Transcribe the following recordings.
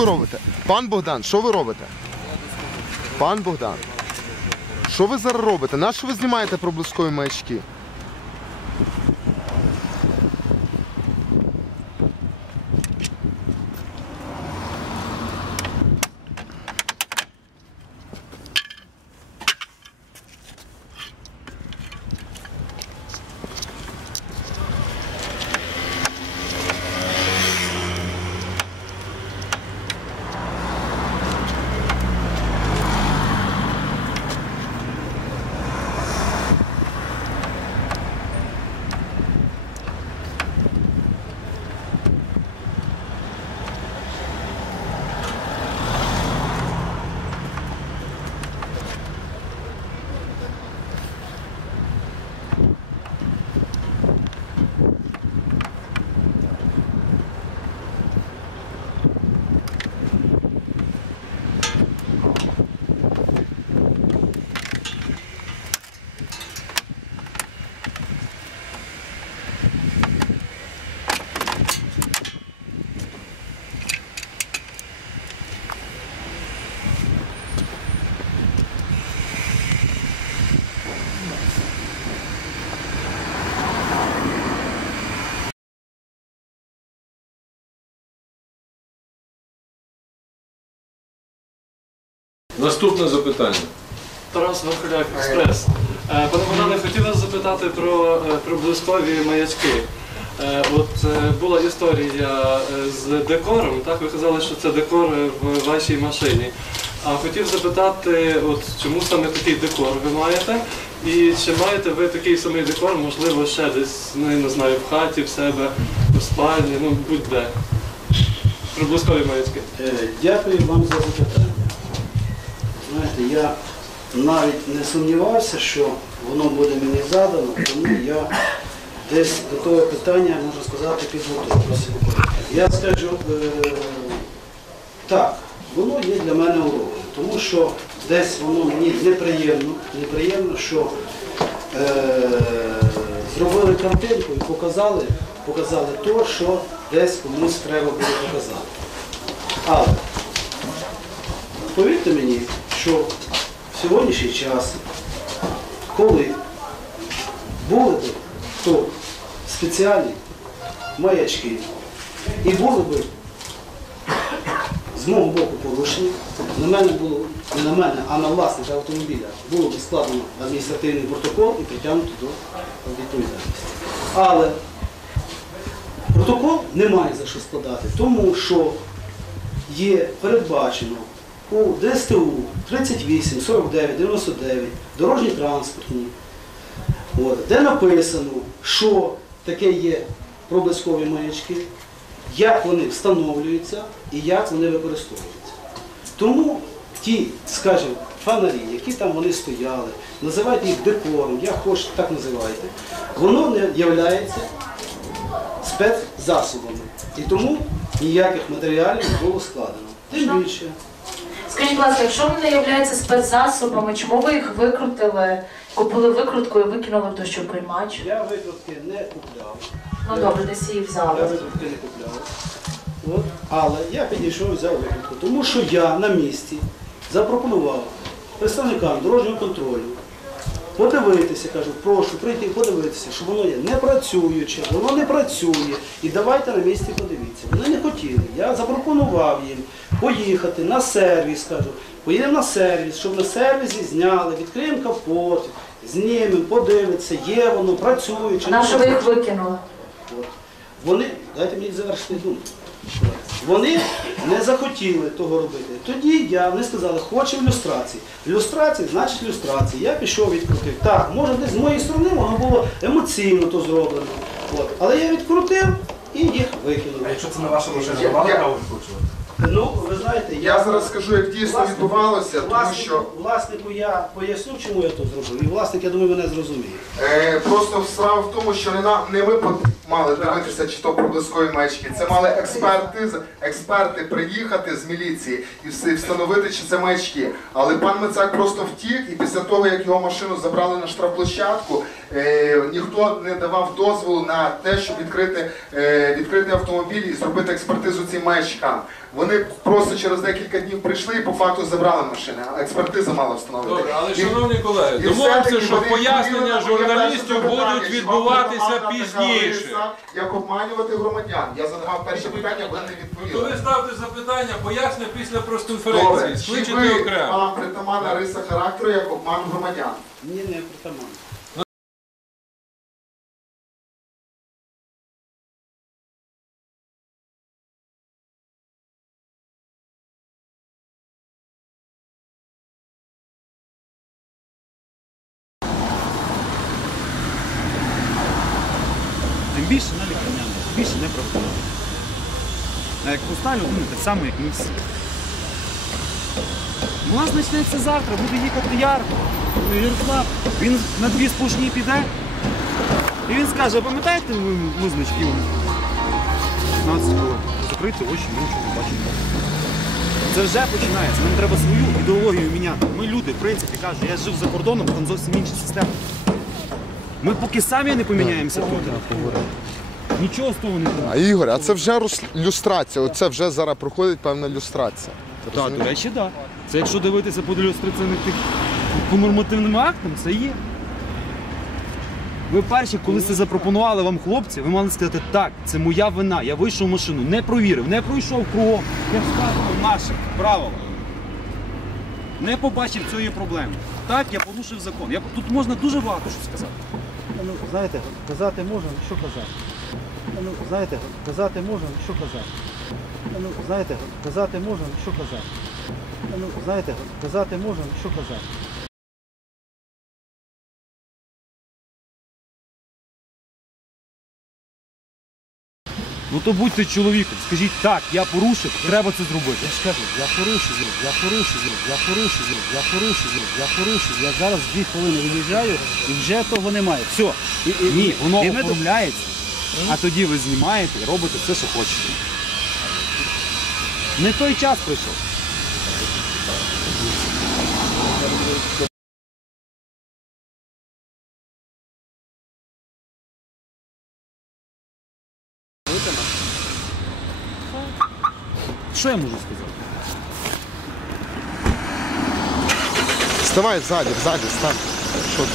ви робите? Пан Богдан, що ви робите? Пан Богдан. Що ви зараз робите? На що ви знімаєте проблискові маячки? Наступне запитання. Тарас Верхоляк, експрес. Е, Пане Богдане, хотів вас запитати про е, проблискові маячки. Е, От була історія з декором, так? Ви казали, що це декор в вашій машині. А хотів запитати, от чому саме такий декор ви маєте? І чи маєте ви такий самий декор, можливо, ще десь, ну, я не знаю, в хаті, в себе, в спальні, ну будь-де. Проблискові маячки. Дякую вам за запитання. Знаєте, я навіть не сумнівався, що воно буде мені задано, тому я десь до того питання, можна сказати, підготувався. Я скажу, е, так, воно є для мене уроком, тому що десь воно мені неприємно, неприємно, що е, зробили картинку і показали, показали то, що десь комусь треба було показати. Але повірте мені, що в сьогоднішній час, коли були б то спеціальні маячки і були б з мого боку порушені, на мене було, не на мене, а на власника автомобіля було б складено адміністративний протокол і притягнуто до відповідальності. Але протокол немає за що складати, тому що є передбачено у ДСТУ 38, 49, 99, дорожні транспортні, от, де написано, що таке є проблискові маячки, як вони встановлюються і як вони використовуються. Тому ті, скажімо, фонарі, які там вони стояли, називайте їх декором, як хочете, так називайте, воно не є спецзасобами. І тому ніяких матеріалів не було складено. Тим більше. Скажіть, будь ласка, якщо вони являються спецзасобами, чому ви їх викрутили, купили викрутку і викинули в дощоприймач? Я викрутки не купляв. Ну добре, десь її Я взяли. викрутки не купляв. От. Але я підійшов і взяв викрутку, тому що я на місці запропонував представникам дорожнього контролю подивитися, кажу, прошу прийти і подивитися, що воно є не працююче, воно не працює. І давайте на місці подивіться. Вони не хотіли. Я запропонував їм поїхати на сервіс, кажу, поїдемо на сервіс, щоб на сервісі зняли, відкриємо капот, знімемо, подивитися, є воно, працює чи не На що ви їх викинули? От. Вони, дайте мені завершити думку. Вони не захотіли того робити. Тоді я, вони сказали, хочемо люстрації. Люстрації, значить люстрації. Я пішов відкрутив. Так, може десь з моєї сторони воно було емоційно то зроблено. От. Але я відкрутив і їх викинув. А якщо це не ваша машина, то мали право відкручувати? Ну, ви знаєте, Я зараз скажу, як дійсно Власнику- відбувалося, тому власнику- що Власнику я поясню, чому я то зробив. І власник, я думаю, мене зрозуміє. е, просто справа в тому, що не, на, не ми по- мали дивитися, чи то проблискові маячки. Це мали експерти, експерти приїхати з міліції і все- встановити, чи це маячки. Але пан Мицак просто втік, і після того, як його машину забрали на штрафплощадку, ніхто не давав дозволу на те, щоб відкрити, е, відкрити автомобіль і зробити експертизу цим маячкам. Вони просто через декілька днів прийшли і по факту забрали машини, а експертиза мала встановити. Добре, але шановні колеги, домовимося, що пояснення журналістів будуть відбуватися пізніше. Як обманювати громадян? Я задавав перше питання, ви не То відповіли. ви ставте запитання, пояснення після Добре, прес-конференції. чи ви окремо. вам притаманна риса характеру як обман громадян? Ні, не притаманно. Більше на лікарняну, більше не проходить. А як пуста людина, так само, як ми всі. У нас почнеться завтра, буде їхати Яр, Ярослав. Він на дві сплошні піде. І він скаже, пам'ятаєте ми, ми значки? 15 років. Закрити очі, ми нічого не бачимо. Це вже починається. Нам треба свою ідеологію міняти. Ми люди, в принципі, кажу, я жив за кордоном, там зовсім інша система. Ми поки самі не поміняємося тут. Нічого з того не буде. А Ігор, а це вже рус- люстрація. Оце вже зараз проходить певна люстрація. Ти Так, до розумієш? речі, так. Це якщо дивитися по ілюстраційних тих по нормативним актам, це є. Ви перші, коли це запропонували вам хлопці, ви мали сказати, так, це моя вина. Я вийшов в машину, не провірив, не пройшов кругом. Я вказував наших правил. Не побачив цієї проблеми. Так, я порушив закон. Я, тут можна дуже багато що сказати. Ну, знаєте, казати можна, що казати. Ну, знаєте, казати можна, що казати. Ну, знаєте, казати можна, що казати. Ну, знаєте, казати можна, що казати. Ну то будьте чоловіком, скажіть так, я порушив, треба це зробити. Я ж кажу, я порушив, я порушив, я порушив, я порушив, я порушив. Я зараз дві хвилини виїжджаю і вже того немає. Все. І, і, Ні, воно і ми оформляється, а тоді ви знімаєте і робите все, що хочете. Не той час прийшов. Що я можу сказати? Вставай ззаді, ззаді, стань. Що ти?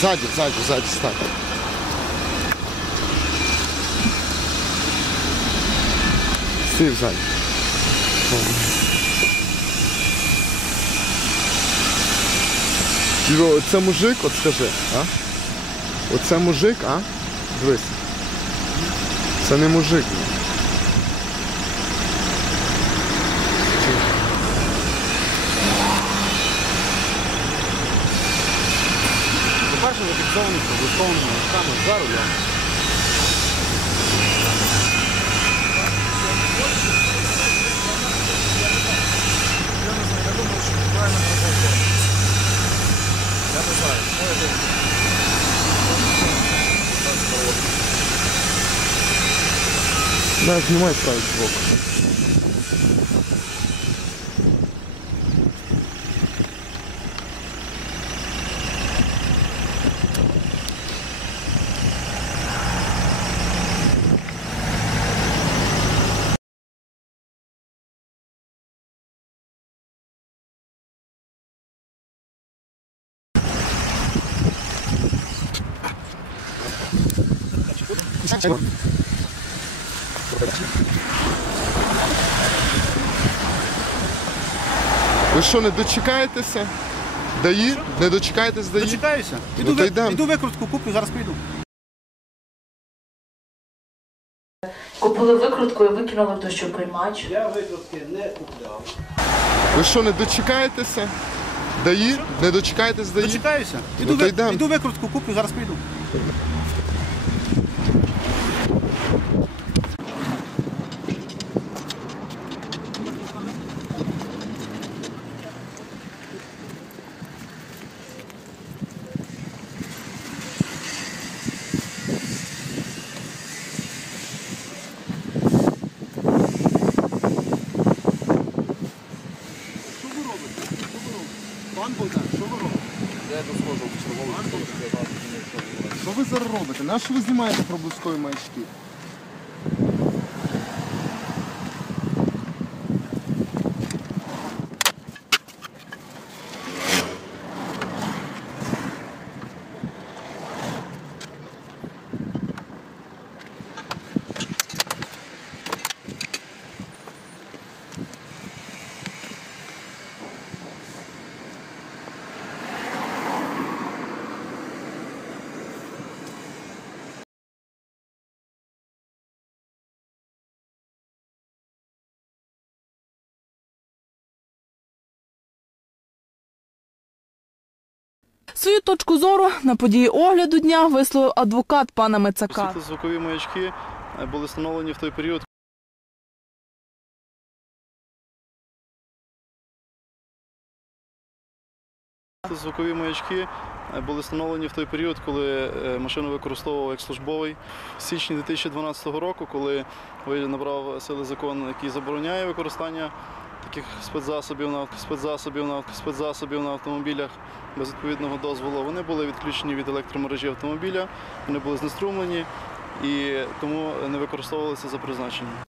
Ззаді, ззаді, ззаді стань. Стій ззаді. Діво, Оце мужик, от скажи, а? Оце мужик, а? Дивись. Це не мужик. ні. солнце, выполнено самым за рулем. Я думаю, что правильно Я не знаю, мой ответ. Да, снимай правый блок. Ви що, не дочекаєтеся? Даї? Не дочекаєтесь даї? Дочекаюся. Іду Ну, то ви- йдемо. іду викрутку куплю, зараз прийду. Купили викрутку і викинули в дощоприймач. Я викрутки не купляв. Ви що, не дочекаєтеся? Даї? Не дочекаєтесь даї? Дочекаюся. Ну, то йдемо. іду викрутку куплю, зараз прийду. Пан Богдан, що ви робите? Що ви зараз робите? На що ви знімаєте проблискові маячки? Свою точку зору на події огляду дня висловив адвокат пана Мицака. Звукові маячки е, були встановлені в той період, Звукові маячки були встановлені в той період, коли е, машину використовував як службовий. В січні 2012 року, коли набрав сили закон, який забороняє використання таких спецзасобів на спецзасобів на спецзасобів на автомобілях без відповідного дозволу, вони були відключені від електромережі автомобіля, вони були знеструмлені і тому не використовувалися за призначенням.